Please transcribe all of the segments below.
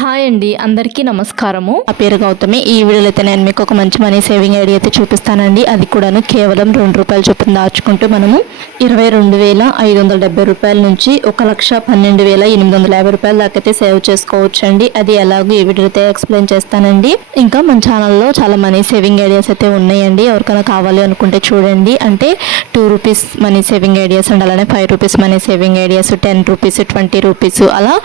Hi అండి అందరికీ నమస్కారము. నా పేరు గౌతమి. ఈ వీడియోలో అయితే నేను మీకు ఒక మంచి మనీ సేవింగ్ ఐడియా అయితే చూపిస్తానండి. అది కూడాను కేవలం రెండు రూపాయలు చొప్పున దాచుకుంటూ మనము ఇరవై రెండు వేల ఐదు వందల డెబ్బై రూపాయల నుంచి ఒక లక్ష పన్నెండు వేల ఎనిమిది వందల యాభై రూపాయల దాకా అయితే సేవ్ చేసుకోవచ్చు అండి అది ఎలాగో ఈ వీడియో అయితే ఎక్స్ప్లెయిన్ చేస్తానండి. ఇంకా మన ఛానల్లో చాలా మనీ సేవింగ్ ఐడియాస్ అయితే ఉన్నాయండి. ఎవరికైనా కావాలి అనుకుంటే చూడండి. అంటే two rupees money saving ideas and అలానే five rupees money saving ideas ten rupees twenty rupees అలా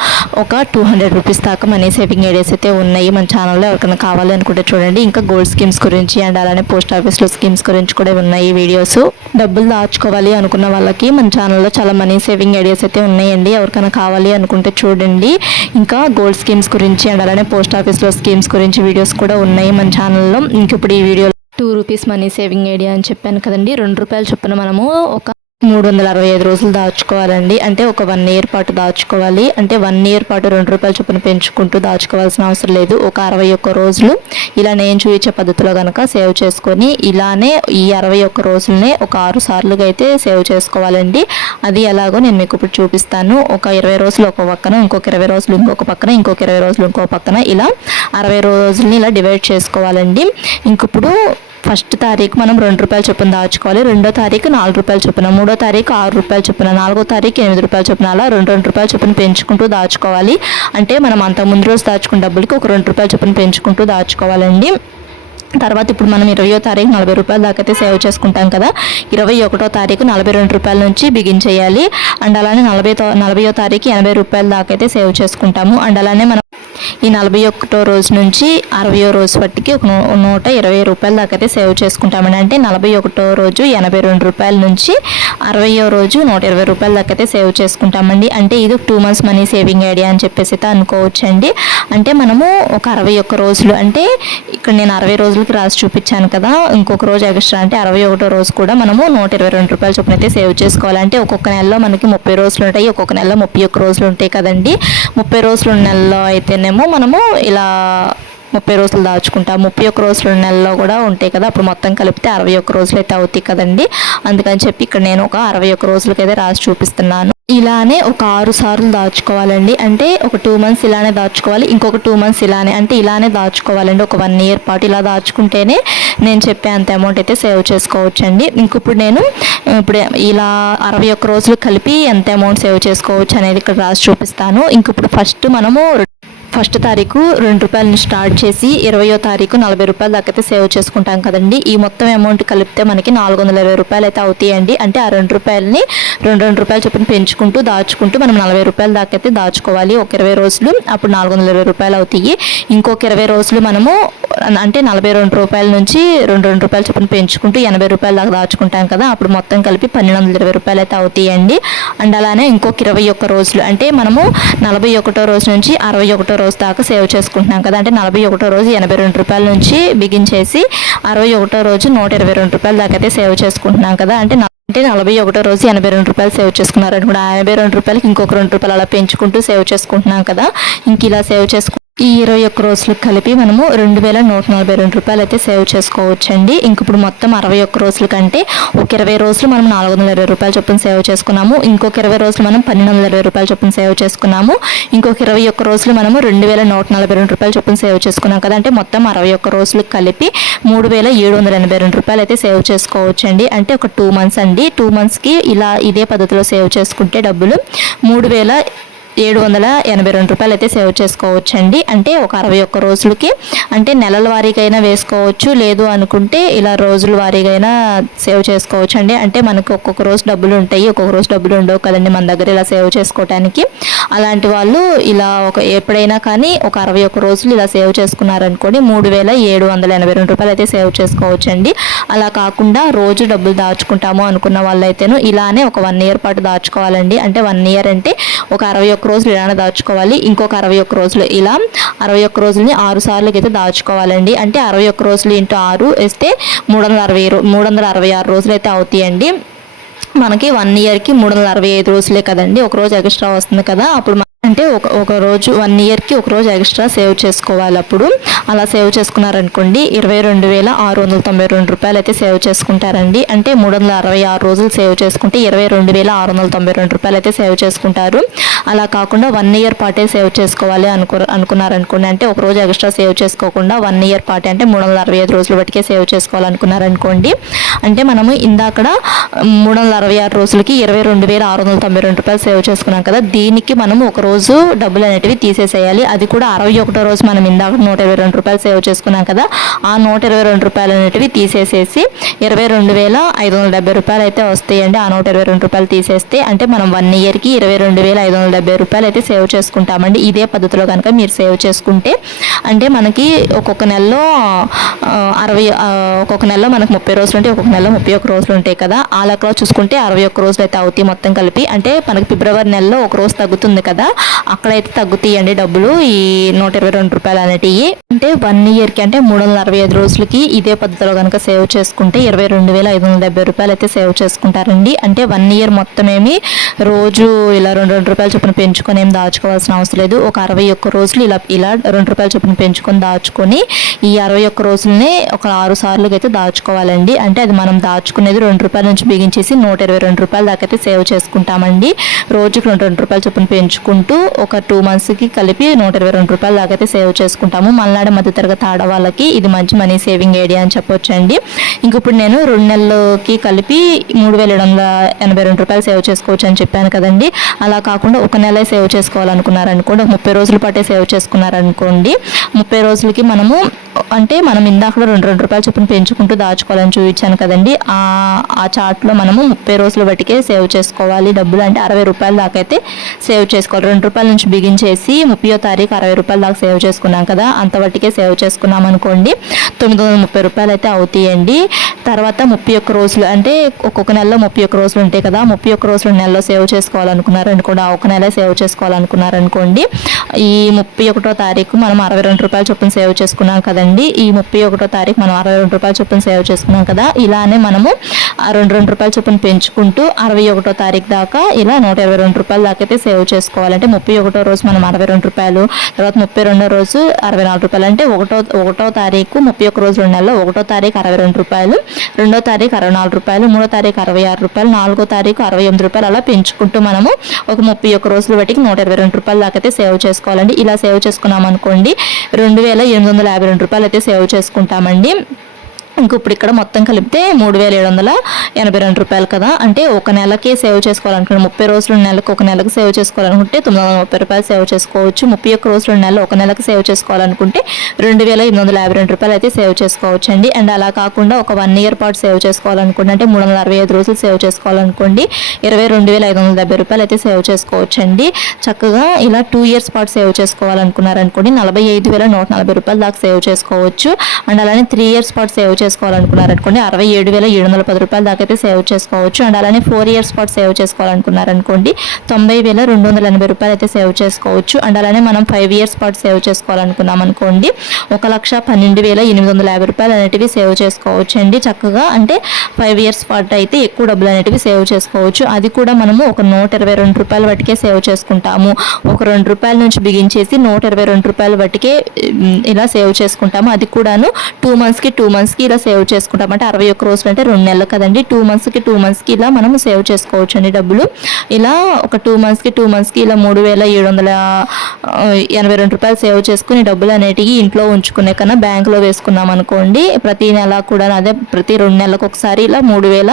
ఒక టూ హండ్రెడ్ రూపీస్ దాకా మనీ మనీ సేవింగ్ ఐడియాస్ అయితే ఉన్నాయి. మన ఛానల్లో ఎవరికైనా కావాలి అనుకుంటే చూడండి. ఇంకా గోల్డ్ స్కీమ్స్ గురించి అండ్ అలానే పోస్ట్ ఆఫీస్లో స్కీమ్స్ గురించి కూడా ఉన్నాయి వీడియోస్ డబ్బులు దాచుకోవాలి అనుకున్న వాళ్ళకి మన ఛానల్లో చాలా మనీ సేవింగ్ ఐడియాస్ అయితే ఉన్నాయండి. ఎవరికైనా కావాలి అనుకుంటే చూడండి. ఇంకా గోల్డ్ స్కీమ్స్ గురించి అండ్ అలానే పోస్ట్ ఆఫీస్లో స్కీమ్స్ గురించి వీడియోస్ కూడా ఉన్నాయి మన ఛానల్లో ఇంక ఇప్పుడు ఈ video two rupees money saving idea అని చెప్పాను కదండి. రెండు రూపాయలు చొప్పున మనము ఒక మూడు వందల అరవై ఐదు రోజులు దాచుకోవాలండి. అంటే ఒక వన్ ఇయర్ పాటు దాచుకోవాలి. అంటే వన్ ఇయర్ పాటు రెండు రూపాయల చొప్పున పెంచుకుంటూ దాచుకోవాల్సిన అవసరం లేదు. ఒక అరవై ఒక్క రోజులు ఇలా నేను చూపించే పద్ధతిలో కనుక సేవ్ చేసుకొని ఇలానే ఈ అరవై ఒక్క రోజులనే ఒక ఆరు సార్లుగా అయితే సేవ్ చేసుకోవాలండి. అది ఎలాగో నేను మీకు ఇప్పుడు చూపిస్తాను. ఒక ఇరవై రోజులు ఒక పక్కన ఇంకొక ఇరవై రోజులు ఇంకొక పక్కన ఇంకొక ఇరవై రోజులు ఇంకొక పక్కన ఇలా అరవై రోజులని ఇలా డివైడ్ చేసుకోవాలండి. ఇంక ఇప్పుడు ఫస్ట్ తారీఖు మనం రెండు రూపాయల చొప్పున దాచుకోవాలి. రెండో తారీఖు నాలుగు రూపాయల చొప్పున మూడో తారీఖు ఆరు రూపాయల చొప్పున నాలుగో తారీఖు ఎనిమిది రూపాయల చొప్పున అలా రెండు రెండు రూపాయల చొప్పున పెంచుకుంటూ దాచుకోవాలి. అంటే మనం అంత ముందు రోజు దాచుకున్న డబ్బులకి ఒక రెండు రూపాయల చొప్పున పెంచుకుంటూ దాచుకోవాలండి. తర్వాత ఇప్పుడు మనం ఇరవయో తారీఖు నలభై రూపాయల దాకా అయితే సేవ్ చేసుకుంటాం కదా. ఇరవై ఒకటో తారీఖు నలభై రెండు రూపాయల నుంచి బిగిన్ చేయాలి. అండ్ అలానే నలభై నలభైయో తారీఖు ఎనభై రూపాయల దాకా అయితే సేవ్ చేసుకుంటాము. అండ్ అలానే మనం ఈ నలభై ఒకటో రోజు నుంచి అరవయో రోజు పట్టికి ఒక నూట ఇరవై రూపాయల దాకా అయితే సేవ్ చేసుకుంటామండి. అంటే నలభై ఒకటో రోజు ఎనభై రెండు రూపాయల నుంచి అరవయో రోజు నూట ఇరవై రూపాయల దాకా అయితే సేవ్ చేసుకుంటామండి. అంటే ఇది two months money saving idea అని చెప్పేసి అయితే అనుకోవచ్చండి. అంటే మనము ఒక అరవై ఒక్క రోజులు అంటే ఇక్కడ నేను అరవై రోజులకి రాసి చూపించాను కదా ఇంకొక రోజు ఎక్స్ట్రా అంటే అరవై ఒకటో రోజు కూడా మనము నూట ఇరవై రెండు రూపాయల చొప్పున అయితే సేవ్ చేసుకోవాలంటే ఒక్కొక్క నెలలో మనకి ముప్పై రోజులు ఉంటాయి ఒక్కొక్క నెలలో ముప్పై ఒక్క రోజులు ఉంటాయి కదండి. ముప్పై రోజులు ఉన్న నెలలో అయితేనేమో మనము ఇలా ముప్పై రోజులు దాచుకుంటాం. ముప్పై ఒక్క రోజులు నెలలో కూడా ఉంటాయి కదా. అప్పుడు మొత్తం కలిపితే అరవై ఒక్క రోజులు అయితే అవుతాయి కదండి. అందుకని చెప్పి ఇక్కడ నేను ఒక అరవై ఒక్క రోజులకైతే రాసి చూపిస్తున్నాను. ఇలానే ఒక ఆరు సార్లు దాచుకోవాలండి. అంటే ఒక టూ మంత్స్ ఇలానే దాచుకోవాలి. ఇంకొక టూ మంత్స్ ఇలానే అంటే ఇలానే దాచుకోవాలండి. ఒక వన్ ఇయర్ పాటు ఇలా దాచుకుంటేనే నేను చెప్పే అంత అమౌంట్ అయితే సేవ్ చేసుకోవచ్చండి. ఇంక ఇప్పుడు నేను ఇప్పుడు ఇలా అరవై ఒక్క రోజులు కలిపి ఎంత అమౌంట్ సేవ్ చేసుకోవచ్చు అనేది ఇక్కడ రాసి చూపిస్తాను. ఇంక ఇప్పుడు ఫస్ట్ మనము ఫస్ట్ తారీఖు రెండు రూపాయలని స్టార్ట్ చేసి ఇరవయో తారీఖు నలభై రూపాయల దాకా అయితే సేవ్ చేసుకుంటాం కదండి. ఈ మొత్తం అమౌంట్ కలిపితే మనకి నాలుగు వందల ఇరవై రూపాయలు అయితే అవుతాయండి. అంటే ఆ రెండు రూపాయలని రెండు రెండు రూపాయలు చొప్పున పెంచుకుంటూ దాచుకుంటూ మనం నలభై రూపాయల దాకా అయితే దాచుకోవాలి. ఒక ఇరవై రోజులు అప్పుడు నాలుగు వందల ఇరవై రూపాయలు అవుతాయి. ఇంకొక ఇరవై రోజులు మనము అంటే నలభై రెండు రూపాయల నుంచి రెండు రెండు రూపాయలు చొప్పున పెంచుకుంటూ ఎనభై రూపాయల దాకా దాచుకుంటాం కదా అప్పుడు మొత్తం కలిపి పన్నెండు వందల ఇరవై రూపాయలు అయితే అవుతాయండి. అండ్ అలానే ఇంకొక ఇరవై ఒక్క రోజులు అంటే మనము నలభై ఒకటో రోజు నుంచి అరవై ఒకటో రోజు దాకా సేవ్ చేసుకుంటున్నాం కదా. అంటే నలభై ఒకటో రోజు ఎనభై రెండు రూపాయల నుంచి బిగించేసి అరవై ఒకటో రోజు నూట ఇరవై రెండు రూపాయల దాకా అయితే సేవ్ చేసుకుంటున్నాం కదా. అంటే అంటే నలభై ఒకటో రోజు ఎనభై రెండు రూపాయలు సేవ్ చేసుకున్నారు అనుకుంటే ఎనభై రెండు రూపాయలకి ఇంకొక రెండు రూపాయలు అలా పెంచుకుంటూ సేవ్ చేసుకుంటున్నాం కదా. ఇంక ఇలా సేవ్ చేసుకు ఈ ఇరవై ఒక్క రోజులకు కలిపి మనము రెండు వేల నూట నలభై రెండు రూపాయలు అయితే సేవ్ చేసుకోవచ్చండి. ఇంక ఇప్పుడు మొత్తం అరవై ఒక్క రోజుల కంటే ఒక ఇరవై రోజులు మనం నాలుగు వందల ఇరవై రూపాయలు చొప్పున సేవ్ చేసుకున్నాము. ఇంకొక ఇరవై రోజులు మనం పన్నెండు వందల ఇరవై రూపాయలు చొప్పున సేవ్ చేసుకున్నాము. ఇంకొక ఇరవై ఒక్క రోజులు మనము రెండు వేల నూట నలభై రెండు రూపాయలు చొప్పున సేవ్ చేసుకున్నాం కదా. అంటే మొత్తం అరవై ఒక్క రోజులకు కలిపి మూడు వేల ఏడు వందల ఎనభై రెండు రూపాయలు అయితే సేవ్ చేసుకోవచ్చండి. అంటే ఒక టూ మంత్స్ అండి. టూ మంత్స్కి ఇలా ఇదే పద్ధతిలో సేవ్ చేసుకుంటే డబ్బులు మూడు వేల ఏడు వందల ఎనభై రెండు రూపాయలు అయితే సేవ్ చేసుకోవచ్చండి. అంటే ఒక అరవై ఒక్క రోజులకి అంటే నెలల వారీకైనా వేసుకోవచ్చు. లేదు అనుకుంటే ఇలా రోజుల వారీగైనా సేవ్ చేసుకోవచ్చు అండి అంటే మనకు ఒక్కొక్క రోజు డబ్బులు ఉంటాయి ఒక్కొక్క రోజు డబ్బులు ఉండవు కదండి మన దగ్గర ఇలా సేవ్ చేసుకోవటానికి. అలాంటి వాళ్ళు ఇలా ఒక ఎప్పుడైనా కానీ ఒక అరవై ఒక్క రోజులు ఇలా సేవ్ చేసుకున్నారనుకోండి మూడు వేల ఏడు వందల ఎనభై రెండు రూపాయలు అయితే సేవ్ చేసుకోవచ్చండి. అలా కాకుండా రోజు డబ్బులు దాచుకుంటాము అనుకున్న వాళ్ళైతేను ఇలానే ఒక వన్ ఇయర్ పాటు దాచుకోవాలండి. అంటే వన్ ఇయర్ అంటే ఒక అరవై ఒక్క రోజులు ఇలానే దాచుకోవాలి. ఇంకొక అరవై ఒక్క రోజులు ఇలా అరవై ఒక్క రోజులని ఆరు సార్లకి అయితే దాచుకోవాలండి. అంటే అరవై ఒక్క రోజులు ఇంటూ ఆరు వేస్తే మూడు వందల అరవై మూడు వందల అరవై ఆరు రోజులు అయితే అవుతాయండి. మనకి వన్ ఇయర్కి మూడు వందల అరవై ఐదు రోజులే కదండి. ఒక రోజు ఎక్స్ట్రా వస్తుంది కదా. అప్పుడు అంటే ఒక ఒక రోజు వన్ ఇయర్కి ఒక రోజు ఎక్స్ట్రా సేవ్ చేసుకోవాలి అప్పుడు. అలా సేవ్ చేసుకున్నారనుకోండి ఇరవై రెండు వేల ఆరు వందల తొంభై రెండు రూపాయలు అయితే సేవ్ చేసుకుంటారండి. అంటే మూడు వందల అరవై ఆరు రోజులు సేవ్ చేసుకుంటే ఇరవై రెండు వేల ఆరు వందల తొంభై రెండు రూపాయలు అయితే సేవ్ చేసుకుంటారు. అలా కాకుండా వన్ ఇయర్ పాటే సేవ్ చేసుకోవాలి అనుకు అనుకున్నారనుకోండి అంటే ఒక రోజు ఎక్స్ట్రా సేవ్ చేసుకోకుండా వన్ ఇయర్ పాటే అంటే మూడు వందల అరవై ఐదు రోజులు బట్టికే సేవ్ చేసుకోవాలనుకున్నారనుకోండి. అంటే మనము ఇందాకడ మూడు వందల అరవై ఆరు రోజులకి ఇరవై రెండు వేల ఆరు వందల తొంభై రెండు రూపాయలు సేవ్ చేసుకున్నాం కదా దీనికి మనం ఒక రోజు రోజు డబ్బులు అనేటివి తీసేసేయాలి. అది కూడా అరవై ఒకటో రోజు మనం ఇందాక నూట ఇరవై రెండు రూపాయలు సేవ్ చేసుకున్నాం కదా ఆ నూట ఇరవై రెండు రూపాయలు అనేటివి తీసేసేసి ఇరవై రెండు వేల ఐదు వందల డెబ్బై రూపాయలు అయితే వస్తాయండి. ఆ నూట ఇరవై రెండు రూపాయలు తీసేస్తే అంటే మనం వన్ ఇయర్కి ఇరవై రెండు వేల ఐదు వందల డెబ్బై రూపాయలు అయితే సేవ్ చేసుకుంటామండి. ఇదే పద్ధతిలో కనుక మీరు సేవ్ చేసుకుంటే అంటే మనకి ఒక్కొక్క నెలలో అరవై ఒక్కొక్క నెలలో మనకు ముప్పై రోజులు ఉంటాయి ఒక్కొక్క నెలలో ముప్పై ఒక్క రోజులు ఉంటాయి కదా. ఆ లెక్కలో చూసుకుంటే అరవై ఒక్క రోజులు అయితే అవుతాయి మొత్తం కలిపి. అంటే మనకి ఫిబ్రవరి నెలలో ఒక రోజు తగ్గుతుంది కదా. అక్కడైతే తగ్గుతాయండి డబ్బులు. ఈ నూట ఇరవై రెండు రూపాయలు అనేటివి. అంటే వన్ ఇయర్కి అంటే మూడు వందల అరవై ఐదు రోజులకి ఇదే పద్ధతిలో కనుక సేవ్ చేసుకుంటే ఇరవై రెండు వేల ఐదు వందల డెబ్బై రూపాయలు అయితే సేవ్ చేసుకుంటారండి. అంటే వన్ ఇయర్ మొత్తం ఏమి రోజు ఇలా రెండు రెండు రూపాయలు చొప్పున పెంచుకొని ఏం దాచుకోవాల్సిన అవసరం లేదు. ఒక అరవై ఒక్క రోజులు ఇలా ఇలా రెండు రూపాయలు చొప్పున పెంచుకొని దాచుకొని ఈ అరవై ఒక్క రోజుల్ని ఒక ఆరు సార్లుగా అయితే దాచుకోవాలండి. అంటే అది మనం దాచుకునేది రెండు రూపాయల నుంచి బిగించేసి నూట ఇరవై రెండు రూపాయల దాకా అయితే సేవ్ చేసుకుంటామండి. రోజుకి రెండు రెండు రూపాయలు చొప్పున పెంచుకుంటూ ఒక టూ మంత్స్కి కలిపి నూట ఇరవై రెండు రూపాయల దాకా అయితే సేవ్ చేసుకుంటాము. మల్నాడు మధ్యతరగతి ఆడవాళ్ళకి ఇది మంచి మనీ సేవింగ్ ఐడియా అని చెప్పొచ్చండి. ఇంక ఇప్పుడు నేను రెండు నెలలకి కలిపి మూడు వేల ఏడు వందల ఎనభై రెండు రూపాయలు సేవ్ చేసుకోవచ్చు అని చెప్పాను కదండి. అలా కాకుండా ఒక నెల సేవ్ చేసుకోవాలనుకున్నారనుకోండి ఒక ముప్పై రోజుల పాటే సేవ్ చేసుకున్నారనుకోండి ముప్పై రోజులకి మనము అంటే మనం ఇందాక రెండు రెండు రూపాయలు చొప్పున పెంచుకుంటూ దాచుకోవాలని చూపించాను కదండి. ఆ ఆ చార్ట్లో మనము ముప్పై రోజుల బట్టికే సేవ్ చేసుకోవాలి. డబ్బులు అంటే అరవై రూపాయల దాకా అయితే సేవ్ చేసుకోవాలి. రెండు రూపాయల నుంచి బిగించేసి ముప్పయో తారీఖు అరవై రూపాయల దాకా సేవ్ చేసుకున్నాం కదా అంత సేవ్ చేసుకున్నాం అనుకోండి తొమ్మిది వందల ముప్పై రూపాయలు అయితే అవుతాయండి. తర్వాత ముప్పై ఒక్క రోజులు అంటే ఒక్కొక్క నెలలో ముప్పై ఒక్క రోజులు ఉంటాయి కదా ముప్పై ఒక్క రోజులు నెలలో సేవ్ చేసుకోవాలనుకున్నారు అనుకోండి ఒక నెల సేవ్ చేసుకోవాలనుకున్నారనుకోండి ఈ ముప్పై ఒకటో తారీఖు మనం అరవై రెండు రూపాయల చొప్పున సేవ్ చేసుకున్నాం కదండి ఈ ముప్పై ఒకటో తారీఖు మనం అరవై రెండు రూపాయలు చొప్పున సేవ్ చేసుకున్నాం కదా ఇలానే మనము ఆ రెండు రెండు రూపాయల చొప్పున పెంచుకుంటూ అరవై ఒకటో తారీఖు దాకా ఇలా నూట ఇరవై రెండు రూపాయల దాకా అయితే సేవ్ చేసుకోవాలంటే ముప్పై ఒకటో రోజు మనం అరవై రెండు రూపాయలు తర్వాత ముప్పై రెండో రోజు అరవై నాలుగు రూపాయలు. అంటే ఒకటో ఒకటో తారీఖు ముప్పై ఒక రోజు రెండు నెలలో ఒకటో తారీఖు అరవై రెండు రూపాయలు రెండో తారీఖు అరవై నాలుగు రూపాయలు మూడో తారీఖు అరవై ఆరు రూపాయలు నాలుగో తారీఖు అరవై ఎనిమిది రూపాయలు అలా పెంచుకుంటూ మనము ఒక ముప్పై ఒక్క రోజులు బట్టి నూట ఇరవై రెండు రూపాయలు దాకా అయితే సేవ్ చేసుకోవాలండి. ఇలా సేవ్ చేసుకున్నాం అనుకోండి రెండు వేల ఎనిమిది వందల యాభై రెండు రూపాయలు అయితే సేవ్ చేసుకుంటామండి. ఇంకొప్పుడు ఇక్కడ మొత్తం కలిపితే మూడు వేల ఏడు వందల ఎనభై రెండు రూపాయలు కదా. అంటే ఒక నెలకి సేవ్ చేసుకోవాలనుకుంటే ముప్పై రోజులు నెలకు ఒక నెలకు సేవ్ చేసుకోవాలనుకుంటే తొమ్మిది వందల ముప్పై రూపాయలు సేవ్ చేసుకోవచ్చు. ముప్పై ఒక్క రోజులు నెల ఒక నెలకు సేవ్ చేసుకోవాలనుకుంటే రెండు వేల ఎనిమిది వందల యాభై రెండు రూపాయలు అయితే సేవ్ చేసుకోవచ్చు అండి అండ్ అలా కాకుండా ఒక వన్ ఇయర్ పాటు సేవ్ చేసుకోవాలనుకుంటే అంటే మూడు వందల అరవై ఐదు రోజులు సేవ్ చేసుకోవాలనుకోండి ఇరవై రెండు వేల ఐదు వందల డెబ్బై రూపాయలు అయితే సేవ్ చేసుకోవచ్చు అండి చక్కగా ఇలా టూ ఇయర్స్ పాటు సేవ్ చేసుకోవాలనుకున్నారనుకోండి నలభై ఐదు వేల నూట నలభై రూపాయలు దాకా సేవ్ చేసుకోవచ్చు. అండ్ అలానే త్రీ ఇయర్స్ పాటు సేవ్ చేసుకోవాలనుకున్నారనుకోండి అరవై ఏడు వేల ఏడు వందల పది రూపాయల దాకా అయితే సేవ్ చేసుకోవచ్చు. అండ్ అలానే ఫోర్ ఇయర్స్ పాటు సేవ్ చేసుకోవాలనుకున్నారనుకోండి తొంభై వేల రెండు వందల ఎనభై రూపాయలు అయితే సేవ్ చేసుకోవచ్చు. అండ్ అలానే మనం ఫైవ్ ఇయర్స్ పాటు సేవ్ చేసుకోవాలనుకున్నాం అనుకోండి ఒక లక్ష పన్నెండు వేల ఎనిమిది వందల యాభై రూపాయలు అనేటివి సేవ్ చేసుకోవచ్చు అండి. చక్కగా అంటే ఫైవ్ ఇయర్స్ పాటు అయితే ఎక్కువ డబ్బులు అనేటివి సేవ్ చేసుకోవచ్చు. అది కూడా మనము ఒక నూట ఇరవై రెండు రూపాయల వాటికే సేవ్ చేసుకుంటాము. ఒక రెండు రూపాయల నుంచి బిగించేసి నూట ఇరవై రెండు రూపాయల వాటికే ఇలా సేవ్ చేసుకుంటాము. అది కూడాను టూ మంత్స్కి టూ మంత్స్కి ఇలా సేవ్ చేసుకుంటాం అంటే అరవై ఒక్క రోజులు అంటే రెండు నెలలు కదండి. టూ మంత్స్కి టూ మంత్స్కి ఇలా మనం సేవ్ చేసుకోవచ్చు అండి డబ్బులు. ఇలా ఒక టూ మంత్స్కి టూ మంత్స్కి ఇలా మూడు వేల ఏడు వందల ఎనభై రెండు రూపాయలు సేవ్ చేసుకుని డబ్బులు అనేటివి ఇంట్లో ఉంచుకునే కన్నా బ్యాంకులో వేసుకున్నాం అనుకోండి ప్రతి నెల కూడా అదే ప్రతి రెండు నెలలకు ఒకసారి ఇలా మూడు వేల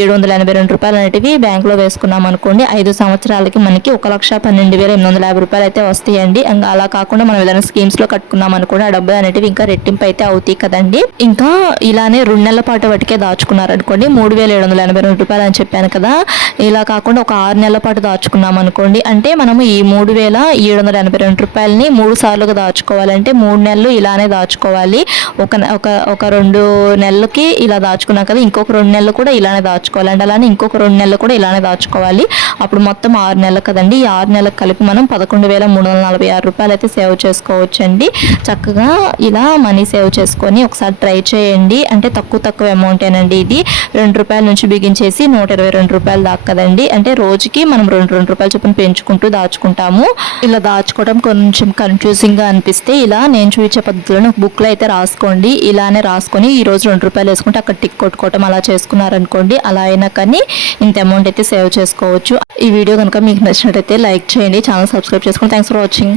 ఏడు వందల ఎనభై రెండు రూపాయలు అనేటివి బ్యాంకులో వేసుకున్నాం అనుకోండి ఐదు సంవత్సరాలకి మనకి ఒక లక్ష పన్నెండు వేల ఎనిమిది వందల యాభై రూపాయలు అయితే వస్తాయండి. ఇంకా అలా కాకుండా మనం ఏదైనా స్కీమ్స్లో కట్టుకున్నాం అనుకోండి ఆ డబ్బులు అనేటివి ఇంకా రెట్టింపు అయితే అవుతాయి కదండి. ఇంకా ఇలానే రెండు నెలల పాటు వాటికే దాచుకున్నారు అనుకోండి మూడు వేల ఏడు వందల ఎనభై రెండు రూపాయలు అని చెప్పాను కదా ఇలా కాకుండా ఒక ఆరు నెలల పాటు దాచుకున్నాం అనుకోండి అంటే మనము ఈ మూడు వేల ఏడు వందల ఎనభై రెండు రూపాయలని మూడు సార్లుగా దాచుకోవాలంటే మూడు నెలలు ఇలానే దాచుకోవాలి. ఒక ఒక ఒక రెండు నెలలకి ఇలా దాచుకున్నాం కదా ఇంకొక రెండు నెలలు కూడా ఇలానే దాచుకోవాలి. అండ్ అలానే ఇంకొక రెండు నెలలు కూడా ఇలానే దాచుకోవాలి. అప్పుడు మొత్తం ఆరు నెలలు కదండి ఈ ఆరు నెలలకు కలిపి మనం పదకొండు వేల మూడు వందల నలభై ఆరు రూపాయలు అయితే సేవ్ చేసుకోవచ్చండి. చక్కగా ఇలా మనీ సేవ్ చేసుకొని ఒకసారి ట్రై చేయండి. అండి అంటే తక్కువ తక్కువ అమౌంటేనండి ఇది. రెండు రూపాయల నుంచి బిగించేసి నూట ఇరవై రెండు రూపాయలు దాకా కదండి. అంటే రోజుకి మనం రెండు రెండు రూపాయలు చొప్పున పెంచుకుంటూ దాచుకుంటాము. ఇలా దాచుకోవడం కొంచెం కన్ఫ్యూజింగ్గా అనిపిస్తే ఇలా నేను చూపించే పద్ధతిలో బుక్లో అయితే రాసుకోండి. ఇలానే రాసుకొని ఈ రోజు రెండు రూపాయలు వేసుకుంటే అక్కడ టిక్ కొట్టుకోవటం అలా చేసుకున్నారనుకోండి. అలా అయినా కానీ ఇంత అమౌంట్ అయితే సేవ్ చేసుకోవచ్చు. ఈ వీడియో కనుక మీకు నచ్చినట్టయితే లైక్ చేయండి. ఛానల్ సబ్స్క్రైబ్ చేసుకోండి. Thanks for watching